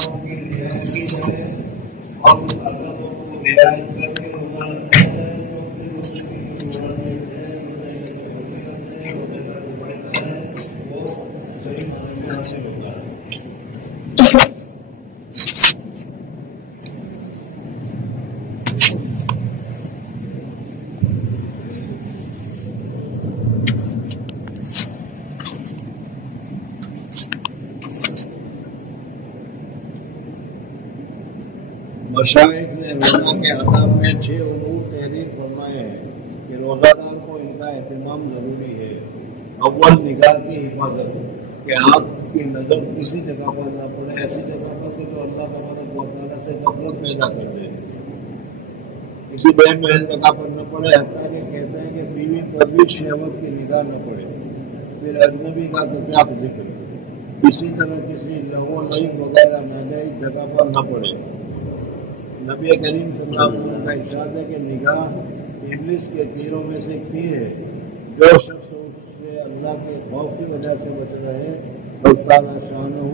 حراموں کی رعایتی ہے اور محرموں کو رعایت کر کے وہ صحیح معنی میں حاصل ہوتا ہے۔ مشائخ نے روزہ کے آداب میں 6 امور تحریر فرمائے ہیں کہ روزہ دار کو ان کا اہتمام ضروری ہے۔ اول نگاہ کی حفاظت، کہ آنکھ کی نظر کسی جگہ پر نہ پڑے، ایسی جگہ پر کہ جو اللہ تبارک و تعالیٰ سے غفلت پیدا کر دے، کسی بے محل جگہ پر نہ پڑے، حتیٰ کہ کہتے ہیں کہ بیوی پر بھی شہوت کی نگاہ نہ پڑے، پھر اجنبی کا تو کیا ذکر۔ اسی طرح کسی لہو لعب وغیرہ ناجائز جگہ پر نہ پڑے۔ نبی کریم صلی اللہ علیہ وسلم کا ارشاد ہے کہ نگاہ ابلیس کے تیروں میں سے ایک تیر ہے، جو شخص اس سے اللہ کے خوف کی وجہ سے بچ رہے اللہ تعالیٰ شانہ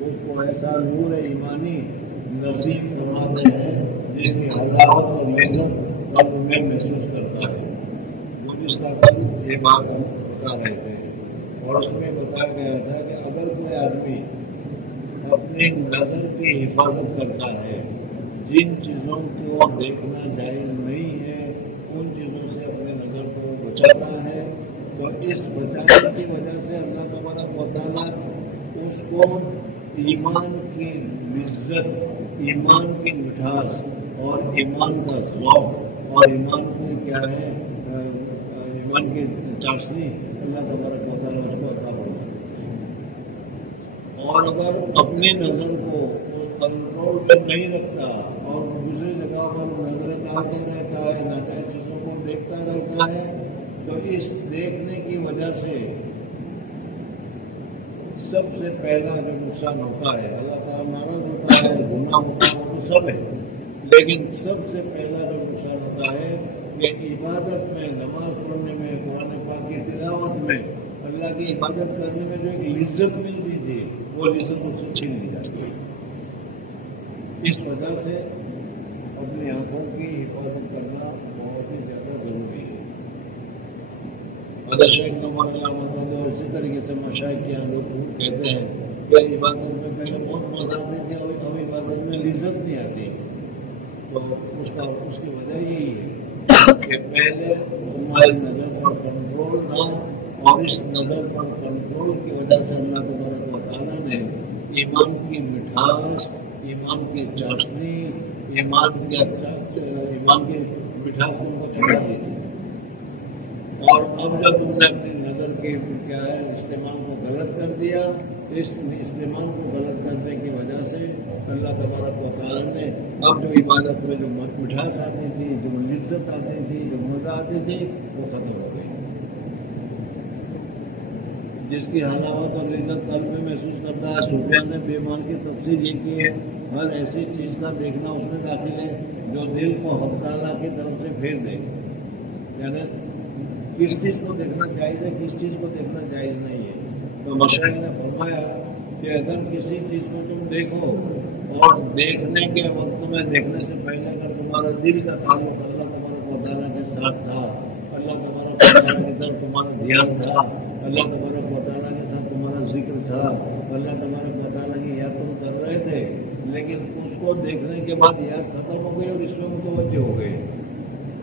اس کو ایسا نور ایمانی نصیب فرماتے ہیں جس کی حلاوت اور لذت قلب میں محسوس کرتا ہے۔ گزشتہ کل یہ بات ہم بتا رہے تھے اور اس میں بتایا گیا تھا کہ اگر کوئی آدمی اپنی نظر کی حفاظت کرتا ہے، جن چیزوں کو دیکھنا جائز نہیں ہے ان چیزوں سے اپنی نظر کو بچاتا ہے، تو اس بچانے کی وجہ سے اللہ تبارک و تعالیٰ اس کو ایمان کی لذت، ایمان کی مٹھاس اور ایمان کا ذوق اور ایمان کی کیا ہے ایمان کی چاشنی اللہ تبارک و تعالیٰ اس کو عطا فرماتا ہے۔ اور اگر اپنی نظر کو کنٹرول میں نہیں رکھتا اور دوسری جگہ پر نظریں ڈالتا رہتا ہے، ناجائز چیزوں کو دیکھتا رہتا ہے، تو اس دیکھنے کی وجہ سے سب سے پہلا جو نقصان ہوتا ہے، اللہ تعالیٰ ناراض ہوتا ہے، گناہ ہوتا ہے، وہ سب ہے، لیکن سب سے پہلا جو نقصان ہوتا ہے کہ عبادت میں، نماز پڑھنے میں، قرآن پاک کی تلاوت میں، اللہ کی عبادت کرنے میں جو ایک لذت ملتی تھی وہ لذت اس سے چھین لی جاتی ہے۔ اس وجہ سے اپنی آنکھوں کی حفاظت کرنا بہت ہی زیادہ ضروری ہے۔ حضرت شیخ نعمان اللہ محمد اور اسی طریقے سے مشائخ کے یہاں لوگ کہتے ہیں کہ عبادت میں پہلے بہت مزہ آتی تھی، اب عبادت میں لذت نہیں آتی، تو اس کی وجہ یہی ہے کہ پہلے ہماری نظر پر کنٹرول تھا اور اس نظر پر کنٹرول کی وجہ سے اللہ تبارک و تعالیٰ نے ایمان کی مٹھاس، ایمان کی چاشنی، ایمان کی مٹھاس تم کو چڑھا دی تھی، اور اب جب تم نے اپنی نظر کے کیا ہے استعمال کو غلط کر دیا، اس استعمال کو غلط کرنے کی وجہ سے اللہ تبارک و تعالیٰ نے اب جو عبادت میں جو مٹھاس آتی تھی، جو لذت آتی تھی، جو مزہ آتی تھی، وہ ختم ہو گئی۔ جس کی حلاوت اور لذت قلب میں محسوس کرتا ہے، صوفیہ نے بے ایمان کی تفسیر یہ کی ہے، ہر ایسی چیز کا دیکھنا اس میں داخل ہے جو دل کو حق تعالیٰ کی طرف سے پھیر دے، یعنی کس چیز کو دیکھنا جائز ہے، کس چیز کو دیکھنا جائز نہیں ہے۔ تو مشائخ نے فرمایا کہ اگر کسی چیز کو تم دیکھو اور دیکھنے کے وقت میں، دیکھنے سے پہلے اگر تمہارا دل کا تعلق اللہ تبارک و تعالیٰ کے ساتھ تھا، اللہ تبارک و تعالیٰ کی طرف تمہارا دھیان تھا، اللہ تبارک و تعالیٰ کے ساتھ تمہارا ذکر تھا، اللہ تبارک و تعالیٰ کی یاد تم کر رہے تھے، لیکن اس کو دیکھنے کے بعد یاد ختم ہو گئی اور اس میں متوجہ ہو گئے،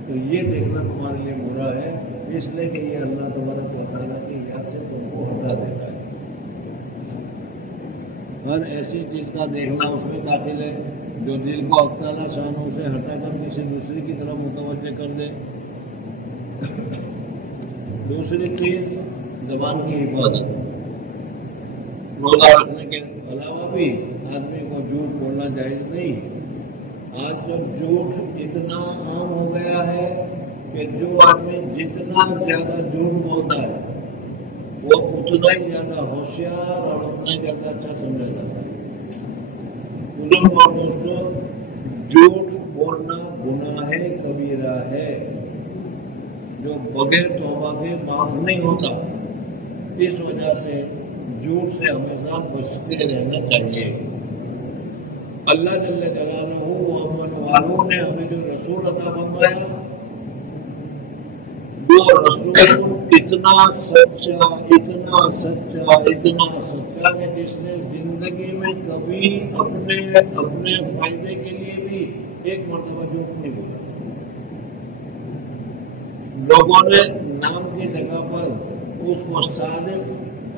تو یہ دیکھنا تمہارے لیے برا ہے، اس لیے کہ یہ اللہ تبارک و تعالیٰ کی یاد سے تم کو ہٹا دیتا ہے۔ ہر ایسی چیز کا دیکھنا اس میں داخل ہے جو دل کو حق تعالیٰ شانوں سے ہٹا کر کسی دوسری کی طرف متوجہ کر دے۔ دوسری چیز زبان کی حفاظت، روزہ رکھنے کے علاوہ بھی آدمی کو جھوٹ بولنا جائز نہیں۔ آج جب جھوٹ اتنا عام ہو گیا ہے کہ جو آدمی جتنا زیادہ جھوٹ بولتا ہے وہ اتنا ہی زیادہ ہوشیار اور اتنا ہی زیادہ اچھا سمجھا جاتا ہے۔ بزرگ اور دوستوں، جھوٹ بولنا گناہ کبیرہ ہے جو بغیر توبہ کے معاف نہیں ہوتا، اس وجہ سے جھوٹ سے ہمیشہ بچتے رہنا چاہیے۔ اللہ جل جلالہ و امن والوں نے ہمیں جو رسول عطا فرمایا، وہ رسول اتنا سچا ہے جس نے زندگی میں کبھی اپنے فائدے کے لیے بھی ایک مرتبہ جھوٹ نہیں بولا۔ لوگوں نے نام کی جگہ پر اس کو صادق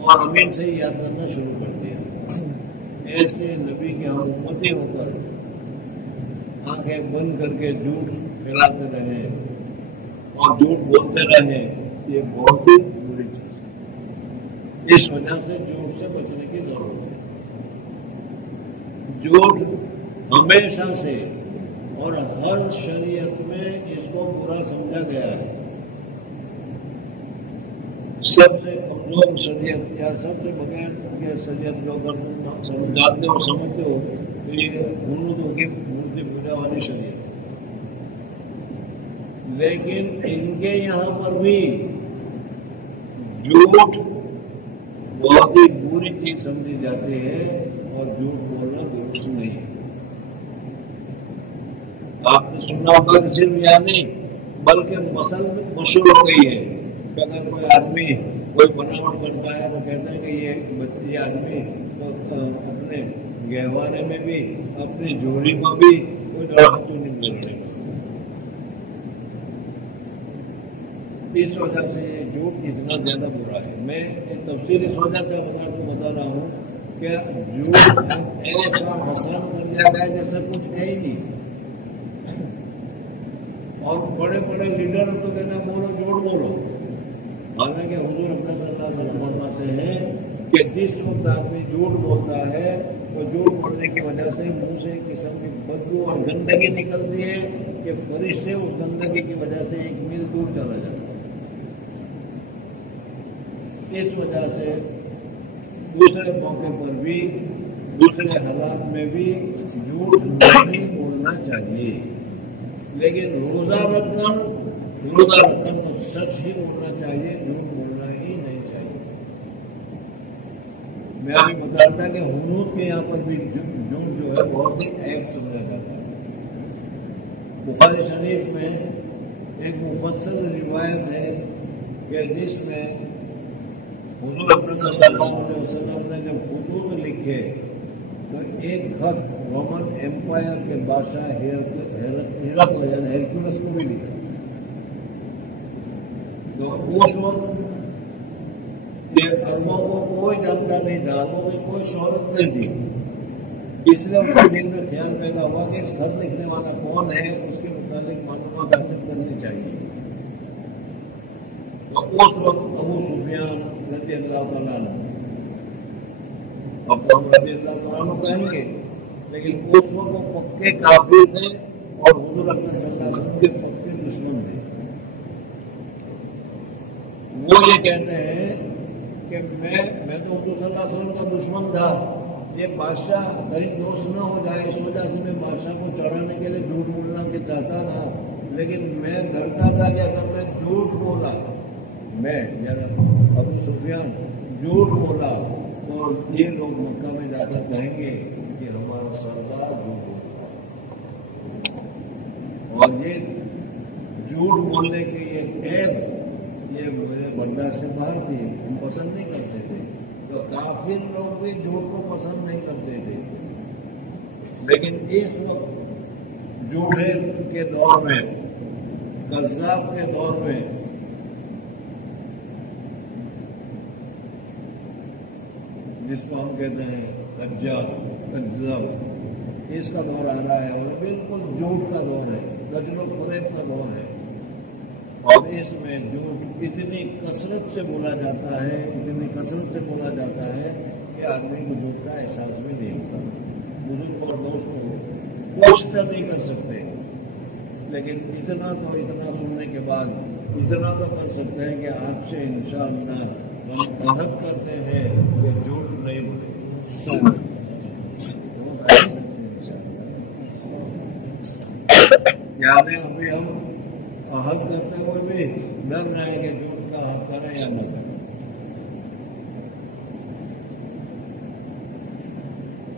اور امین سے یاد کرنا شروع کر دیا۔ ایسے نبی کے ہم امتی ہو کر آنکھیں بند کر کے جھوٹ پھیلاتے رہے اور جھوٹ بولتے رہے، یہ بہت ہی بری چیز ہے۔ اس وجہ سے جھوٹ سے بچنے کی ضرورت ہے۔ جھوٹ ہمیشہ سے اور ہر شریعت میں اس کو برا سمجھا گیا ہے۔ سب سے کمزور شریعت یا سب سے بغیر کے شریعت جو اگر جانتے ہو سمجھتے ہو تو یہ ہندوؤں کی مورتی پوجا والی شریعت ہے، لیکن ان کے یہاں پر بھی جھوٹ بہت ہی بری چیز سمجھی جاتی ہے اور جھوٹ بولنا درست نہیں ہے۔ آپ نے سنا ہوگا کہ صرف یہاں نہیں بلکہ مثل مشہور ہو گئی ہے کہ اگر کوئی آدمی کوئی بناوٹ کرتا ہے تو کہتے ہیں کہ یہ آدمی اپنے گہوارے میں بھی اپنی جوڑی میں بھی کوئی راحت نہیں مل رہی۔ اس وجہ سے یہ جھوٹ اتنا زیادہ برا ہے۔ میں تفصیل اس وجہ سے آپ کو بتا رہا ہوں کہ جھوٹ ایسا آسان کر دیا گیا جیسا کچھ ہے ہی نہیں، اور بڑے بڑے لیڈر تو کہتے ہیں بولو جھوٹ بولو، حالانکہ حضور اکرم صلی اللہ علیہ وسلم فرماتے ہیں کہ جس وقت آدمی جھوٹ بولتا ہے تو جھوٹ بولنے کی وجہ سے منہ سے ایک قسم کی بدبو اور گندگی نکلتی ہے کہ فرشتے اس گندگی کی وجہ سے ایک میل دور چلا جاتا ہے۔ اس وجہ سے دوسرے موقع پر بھی دوسرے حالات میں بھی جھوٹ نہیں بولنا چاہیے، لیکن روزہ رکھ کر تو سچ ہی بولنا چاہیے، جھوٹ بولنا ہی نہیں چاہیے۔ میں ابھی بتا رہا تھا کہ حنوط کے یہاں پر بھی جھوٹ جو ہے بہت ہی عیب سمجھا جاتا ہے۔ بخاری شریف میں ایک مفصل روایت ہے کہ جس میں حضور اکرم صلی اللہ علیہ وسلم نے جب خطوط لکھے تو ایک خط رومن ایمپائر کے بادشاہ ہیرکولس کو بھی لکھا، تو اس وقت یہ عربوں کو کوئی جانتا نہیں تھا، عربوں کی کوئی شہرت نہیں تھی، اس لیے ان کے دل میں خیال پیدا ہوا کہ اس خط لکھنے والا کون ہے، اس کے متعلق معلومات حاصل کرنی چاہیے۔ تو اس وقت ابو سفیان رضی اللہ تعالیٰ عنہ، اب تو ہم رضی اللہ تعالیٰ عنہ کہیں گے، لیکن اس وقت وہ پکے کافر تھے اور حضور اکرم صلی اللہ علیہ وسلم کے پکے دشمن تھے۔ وہ یہ کہتے ہیں کہ میں تو حضور صلی اللہ علیہ وسلم کا دشمن تھا، یہ بادشاہ کہیں دوست نہ ہو جائے، اس وجہ سے میں بادشاہ کو چڑھانے کے لیے جھوٹ بولنا کے چاہتا تھا، لیکن میں ڈرتا تھا کہ اگر میں جھوٹ بولا، میں ابو سفیان جھوٹ بولا تو یہ لوگ مکہ میں جا کر کہیں گے کہ ہمارا سردار جھوٹ بولتا ہے، اور یہ جھوٹ بولنے کے یہ عیب یہ میرے برداشت سے باہر تھی، ہم پسند نہیں کرتے تھے، تو کافر لوگ بھی جھوٹ کو پسند نہیں کرتے تھے۔ لیکن اس وقت جھوٹے کے دور میں، کذاب کے دور میں، جس کو ہم کہتے ہیں کذاب، اس کا دور آ رہا ہے اور بالکل جھوٹ کا دور ہے، دجل و فریب کا دور ہے، اور اس میں جھوٹ اتنی کثرت سے بولا جاتا ہے، کہ آدمی کو جھوٹ کا احساس بھی نہیں ہوتا۔ بزرگ اور دوست کو کوشش نہیں کر سکتے، لیکن اتنا سننے کے بعد اتنا تو کر سکتے ہیں کہ آج سے انشاءاللہ ہم عہد کرتے ہیں کہ جھوٹ نہیں بولے۔ یعنی ابھی ہم عہد کرتے ہوئے بھی ڈر رہے ہیں کہ جھوٹ کا عہد کریں یا نہ کریں۔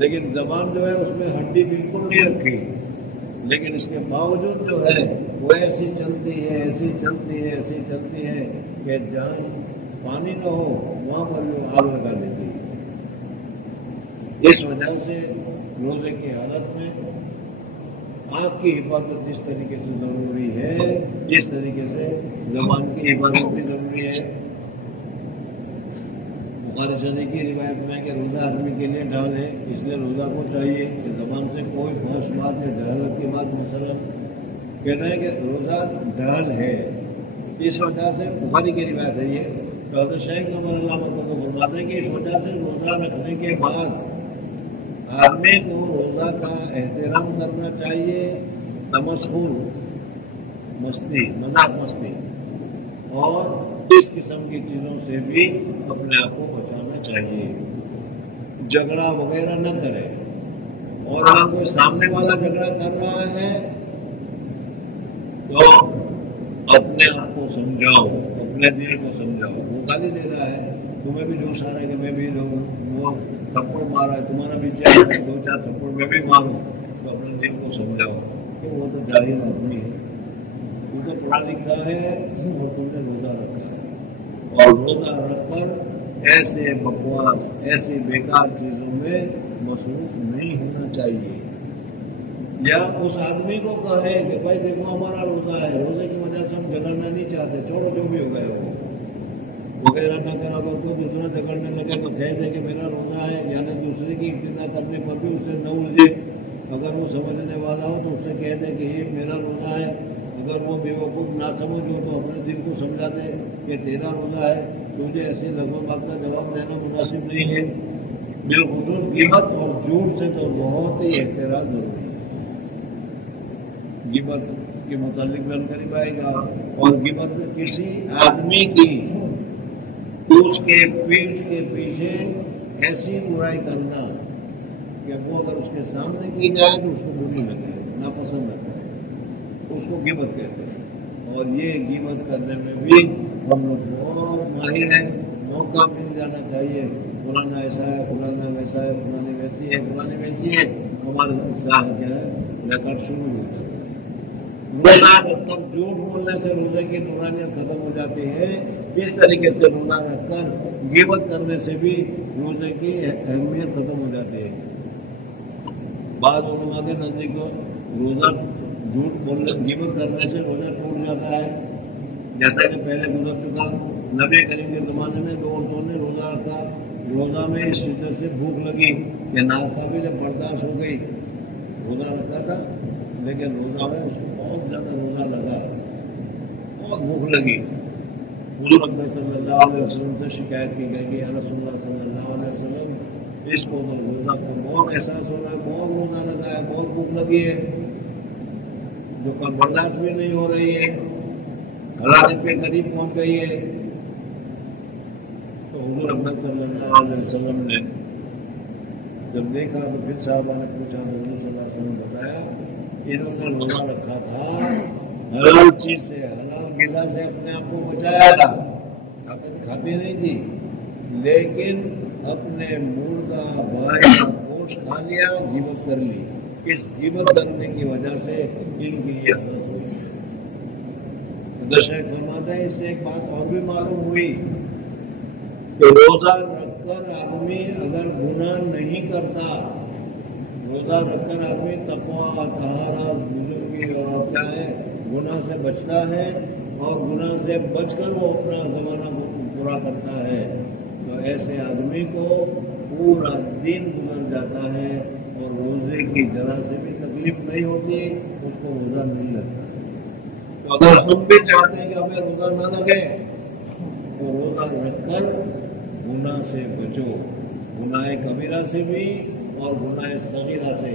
لیکن زبان جو ہے اس میں ہڈی بالکل نہیں رکھی، لیکن اس کے باوجود جو ہے وہ ایسی چلتی ہے، ایسی چلتی ہے، ایسی چلتی ہے کہ جہاں پانی نہ ہو وہاں پر جو آگ لگا دیتی ہے۔ اس وجہ سے روزے کی حالت میں آنکھ کی حفاظت جس طریقے سے ضروری ہے، اس طریقے سے زبان کی حفاظت بھی ضروری ہے۔ بخاری شریف کی روایت میں ہے کہ روزہ آدمی کے لیے ڈھال ہے، اس لیے روزہ کو چاہیے کہ زبان سے کوئی فحش بات یا جہالت کی بات مثلا کہنا ہے کہ روزہ ڈھال ہے، اس وجہ سے بخاری کی روایت ہے یہ تو حضرت شیخ نمبر اللہ مکہ کو فرماتے ہیں کہ اس وجہ سے روزہ رکھنے کے بعد آدمی کو روزہ کا احترام کرنا چاہیے، تمسخر مستی، مذاق مستی اور اس قسم کی چیزوں سے بھی اپنے آپ کو بچانا چاہیے، جھگڑا وغیرہ نہ کرے، اور اگر کوئی سامنے والا جھگڑا کر رہا ہے تو اپنے آپ کو سمجھاؤ، اپنے دل کو سمجھاؤ۔ وہ گالی دے رہا ہے، تمہیں بھی جوش آ رہا ہے کہ میں بھی وہ تھپڑ مارا ہے، تمہارا بھی چاہیے دو چار تھپڑ میں بھی ماروں، تو اپنے دل کو سمجھاؤ کہ وہ تو جاہل آدمی ہے، تو پڑھا لکھا ہے اور تم نے روزہ رکھا ہے، اور روزہ رکھ کر ایسے بکواس، ایسی بیکار چیزوں میں مصروف نہیں ہونا چاہیے، یا اس آدمی کو کہے کہ بھائی دیکھو ہمارا روزہ ہے، روزے کی وجہ سے ہم جھگڑنا نہیں چاہتے، چھوڑو جو بھی ہو گئے وہ وغیرہ نہ کرا کر کوئی دوسرا جھگڑنے لگے تو کہہ دے کہ میرا روزہ ہے، یعنی دوسرے کی ابتدا کرنے پر بھی اس سے نہ الجھے، اگر وہ سمجھنے والا ہو تو اس سے کہہ دے کہ یہ میرا روزہ ہے، اگر وہ بیوقوف نہ سمجھ ہو تو اپنے دل کو سمجھا دے کہ تیرا روزہ ہے، تجھے ایسی لغو بات کا جواب دینا مناسب نہیں ہے۔ بالخصوص غیبت اور جھوٹ سے تو بہت ہی احتراز ضروری ہے، غیبت کے متعلق بیان قریب آئے گا، اور غیبت کسی آدمی کی اس کے پیٹھ کے پیچھے ایسی برائی کرنا کہ وہ اگر اس کے سامنے کی جائے تو اس کو بری لگے، ناپسند لگتا ہے، اس کو غیبت کہتے ہیں، اور یہ غیبت کرنے میں بھی ہم لوگ بہت ماہر ہیں، موقع مل جانا چاہیے، فلانا ایسا ہے، فلانا ویسا ہے، فلانی ویسی ہے، فلانی ویسی ہے، ہمارے ساتھ کیا ہے ریکارڈ شروع ہو جاتا ہے۔ روزہ رکھ کر جھوٹ بولنے سے روزے کی نورانیت ختم ہو جاتی ہے، اس طریقے سے روزہ رکھ کر غیبت کرنے سے بھی روزے کی اہمیت ختم ہو جاتی ہے۔ بعض علماء کے نزدیک روزہ جھوٹ بولنے غیبت کرنے سے روزہ ٹوٹ جاتا ہے، جیسا کہ پہلے گزر چکا، نبی کریم کے زمانے میں دو عورتوں نے روزہ رکھا، روزہ میں اس شدت سے بھوک لگی کہ ناشتہ بھی جب برداشت ہو گئی، روزہ رکھا تھا لیکن روزہ میں اس کو بہت زیادہ روزہ لگا، بہت بھوک لگی، حضور اکبر صلی اللہ علیہ وسلم سے شکایت کی گئی کہ یا رسول اللہ صلی اللہ علیہ وسلم اس کو تو روزہ کو بہت احساس ہو رہا ہے، بہت روزہ لگا ہے، بہت بھوک لگی ہے، جو کل برداشت بھی نہیں ہو رہی ہے، ہلاکت کے قریب پہنچ گئی ہے۔ تو حضور اکبر صلی اللہ علیہ وسلم نے جب دیکھا تو پھر صحابہ نے پوچھا، حضور صلی اللہ علیہ وسلم نے بتایا انہوں نے روزہ رکھا تھا، حلال چیز سے، حلال غذا سے اپنے آپ کو بچایا تھا، کھاتی نہیں تھی، لیکن اپنے مردہ بھائی کا گوشت کھا لیا، غیبت کر لی، اس غیبت کرنے کی وجہ سے ان کی یہ حالت ہوئی ہے۔ شیخ فرماتے ہیں اس سے ایک بات اور بھی معلوم ہوئی کہ روزہ رکھ کر آدمی اگر گناہ نہیں کرتا، روزہ رکھ کر آدمی تقویٰ، طہارت، بزرگی اور کیا ہے گناہ سے بچتا ہے، اور گناہ سے بچ کر وہ اپنا زمانہ پورا کرتا ہے، تو ایسے آدمی کو پورا دن گزر جاتا ہے اور روزے کی ذرا سے بھی تکلیف نہیں ہوتی، اس کو روزہ نہیں لگتا۔ تو اگر ہم بھی چاہتے ہیں کہ ہمیں روزہ نہ لگے تو روزہ رکھ کر گناہ سے بچو، گناہ کبیرہ سے بھی اور گناہ صغیرہ سے۔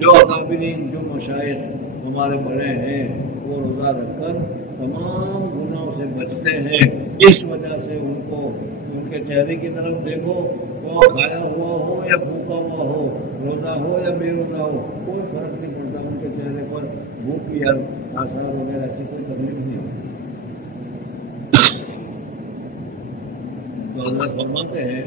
جو اکابرین، جو مشائخ ہمارے بڑے ہیں وہ روزہ رکھ کر تمام گناہوں سے بچتے ہیں، اس وجہ سے ان کو ان کے چہرے کی طرف دیکھو، وہ کھایا ہوا ہو یا بھوکا ہوا ہو، روزہ ہو یا بے روزہ ہو، کوئی فرق نہیں پڑتا، ان کے چہرے پر بھوک کی آثار وغیرہ ایسی کوئی تکلیف نہیں ہوتی۔ تو حضرت فرماتے ہیں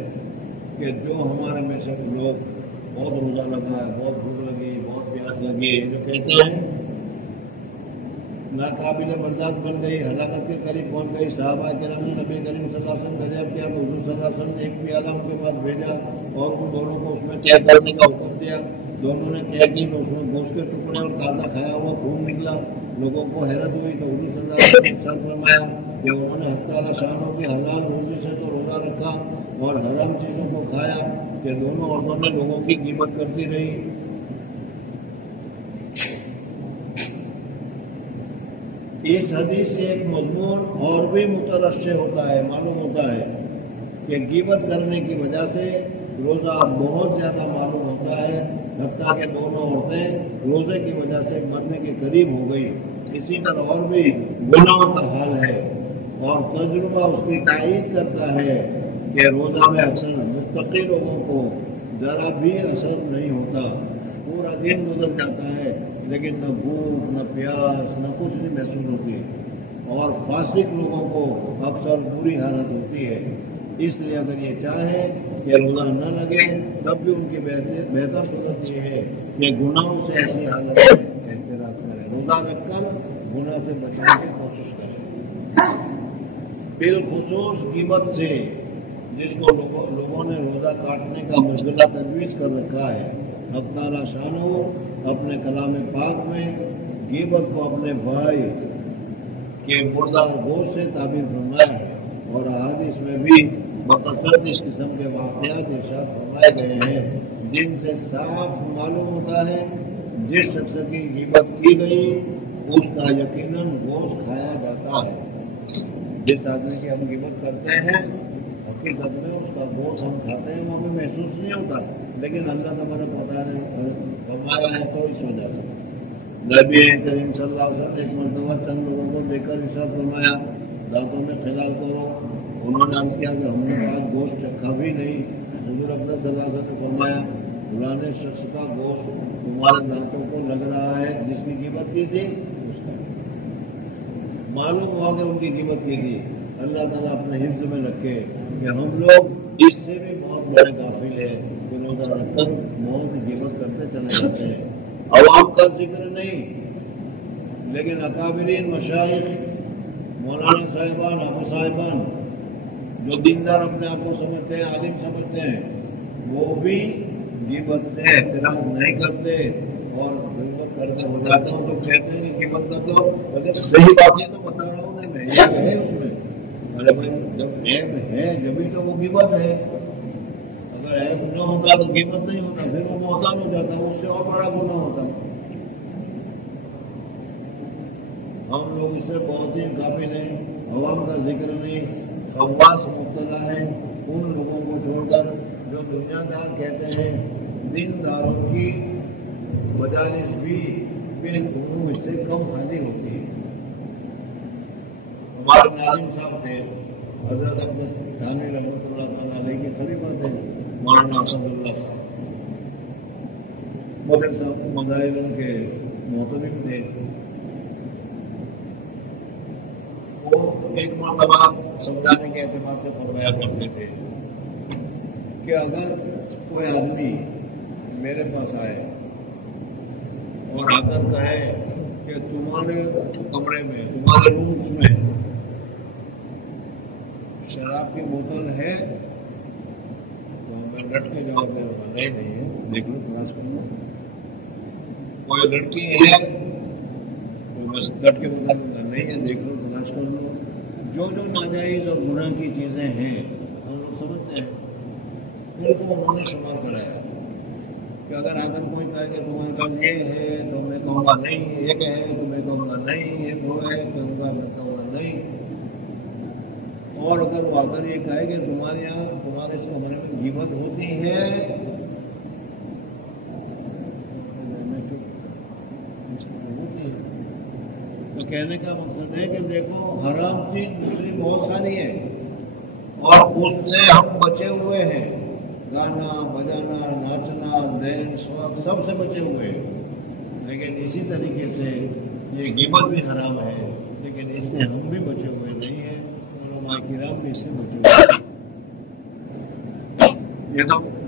کہ جو ہمارے میں سے لوگ بہت روزہ لگا ہے، بہت بھوک لگی، بہت پیاس لگی ہے، جو کہتے ہیں ناقابل برداشت بن گئی، ہلاکت کے قریب پہنچ گئی، صحابہ کرام نے نبی کریم صلی اللہ علیہ وسلم دریافت کیا تو حضور صلی اللہ علیہ وسلم نے ایک پیالہ ان کے پاس بھیجا اور ان دونوں کو اس میں طے کرنے کا حکم دیا۔ دونوں نے طے کی تو اس میں گوشت کے ٹکڑے اور تازہ کھایا ہوا خون نکلا۔ لوگوں کو حیرت ہوئی تو حضور صلی اللہ علیہ وسلم نے ارشاد فرمایا کہ انہوں نے حق تعالیٰ شانوں کی حلال روزی سے تو روزہ رکھا اور حرام چیزوں کو کھایا کہ دونوں عورتوں نے لوگوں کی قیمت کرتی رہی۔ اس حدیث سے ایک مضمون اور بھی مترشح ہوتا ہے، معلوم ہوتا ہے کہ غیبت کرنے کی وجہ سے روزہ بہت زیادہ معلوم ہوتا ہے، حتیٰ کہ دونوں عورتیں روزے کی وجہ سے مرنے کے قریب ہو گئی۔ اسی طرح اور بھی گناہوں کا حال ہے اور تجربہ اس کی تائید کرتا ہے کہ روزہ میں اکثر متقی لوگوں کو ذرا بھی اثر نہیں ہوتا، پورا دن گزر جاتا ہے لیکن نہ بھوک نہ پیاس نہ کچھ نہیں محسوس ہوتی، اور فاسق لوگوں کو اکثر بری حالت ہوتی ہے۔ اس لیے اگر یہ چاہے کہ روزہ نہ لگے تب بھی ان کی بہتر صورت یہ ہے کہ گناہوں سے ایسی حالت میں احتراز کریں، روزہ رکھ کر گناہ سے بچنے کی کوشش کریں، بالخصوص غیبت سے جس کو لوگوں نے روزہ کاٹنے کا مشغلہ تجویز کر رکھا ہے۔ حق تعالیٰ شانہ اپنے کلام پاک میں غیبت کو اپنے بھائی کے مردہ گوشت سے تعبیر فرمایا ہے، اور احادیث میں بھی بکثرت اس قسم کے واقعات ارشاد فرمائے گئے ہیں جن سے صاف معلوم ہوتا ہے جس شخص کی غیبت کی گئی اس کا یقیناً گوشت کھایا جاتا ہے۔ جس آدمی کی ہم غیبت کرتے ہیں حقیقت میں اس کا گوشت ہم کھاتے ہیں، وہ ہمیں محسوس نہیں ہوتا، لیکن اللہ تبارک و تعالیٰ نے فرمایا ہے تو اس وجہ سے۔ نبی کریم صلی اللہ علیہ وسلم نے ایک مرتبہ چند لوگوں کو دیکھ کر ارشاد فرمایا دانتوں میں خلال کرو۔ انہوں نے عرض کیا کہ ہم نے آج گوشت چکھا بھی نہیں۔ حضور اکرم صلی اللہ علیہ وسلم نے فرمایا فلاں شخص کا گوشت تمہارے دانتوں کو لگ رہا ہے، جس کی غیبت کی تھی اس کا معلوم ہوا کہ ان کی غیبت کی تھی۔ اللہ تعالیٰ اپنے حفظ میں رکھے کہ ہم لوگ اس سے بھی بہت بڑے غافل ہیں کہ روزہ رکھ کر بہت غیبت کرتے چلے جاتے ہیں۔ عوام کا ذکر نہیں، لیکن اکابرین مشائخ مولانا صاحبان ابو صاحبان جو دیندار اپنے آپ کو سمجھتے ہیں، عالم سمجھتے ہیں، وہ بھی غیبت سے احترام نہیں کرتے اور غیبت کرتے ہو جاتا ہوں تو کہتے ہیں کہ غیبت کر دو، اگر صحیح باتیں تو بتا رہا ہوں میں عیب ہے اس میں۔ ارے بھائی جب عیب ہے جبھی تو وہ غیبت ہے، اگر عیب نہ ہوتا تو غیبت نہیں ہوتا، پھر وہ محتاج ہو جاتا، اس سے اور بڑا گناہ ہوتا۔ ہم لوگ اس سے بہت ہی قابل ہیں، عوام کا ذکر نہیں، خواص مبتلا ہے ان لوگوں کو چھوڑ کر جو دنیا دار کہتے ہیں۔ دینداروں کی مجالس بھی بالکل اس سے کم خالی ہوتی ہے۔ ہمارے ناظم صاحب تھے حضرت عبداللہ تھانوی رحمۃ اللہ تعالیٰ علیہ کے خلیفہ تھے مولانا اسد اللہ صاحب، مدر صاحب مظاہروں کے محترم تھے۔ وہ ایک مرتبہ سمجھانے کے اعتبار سے فرمایا کرتے تھے کہ اگر کوئی آدمی میرے پاس آئے اور آ کر کہے کہ تمہارے کمرے میں تمہارے روم میں شراب کی بوتل ہے تو میں ڈٹ کے جواب دے رہا نہیں ہے، دیکھ لو تلاش کر لو۔ کوئی لڑکی ہے تو بس ڈٹ کے بتا دوں گا نہیں ہے، دیکھ لو تلاش کر لو۔ جو ناجائز اور گناہ کی چیزیں ہیں ہم لوگ سمجھتے ہیں، ان کو انہوں نے شمار کرایا کہ اگر آ کر کوئی کہے کہ تمہارے پاس یہ ہے تو میں کہوں گا نہیں، ایک ہے تو میں کہوں گا نہیں، ایک وہ ہے کہوں گا میں کہوں گا نہیں، اور اگر وہ آ کر یہ کہے کہ تمہارے یہاں تمہارے اس کمرے میں غیبت ہوتی ہے تو کہنے کا مقصد ہے کہ دیکھو حرام چیز دوسری بہت ساری ہے اور اس سے ہم بچے ہوئے ہیں، گانا بجانا ناچنا ڈینس وقت سب سے بچے ہوئے ہیں، لیکن اسی طریقے سے یہ غیبت بھی حرام ہے، لیکن اس سے ہم بھی بچے ہوئے نہیں ہیں، علماء کرام بھی اس سے بچے ہوئے ہیں۔ یہ تو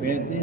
35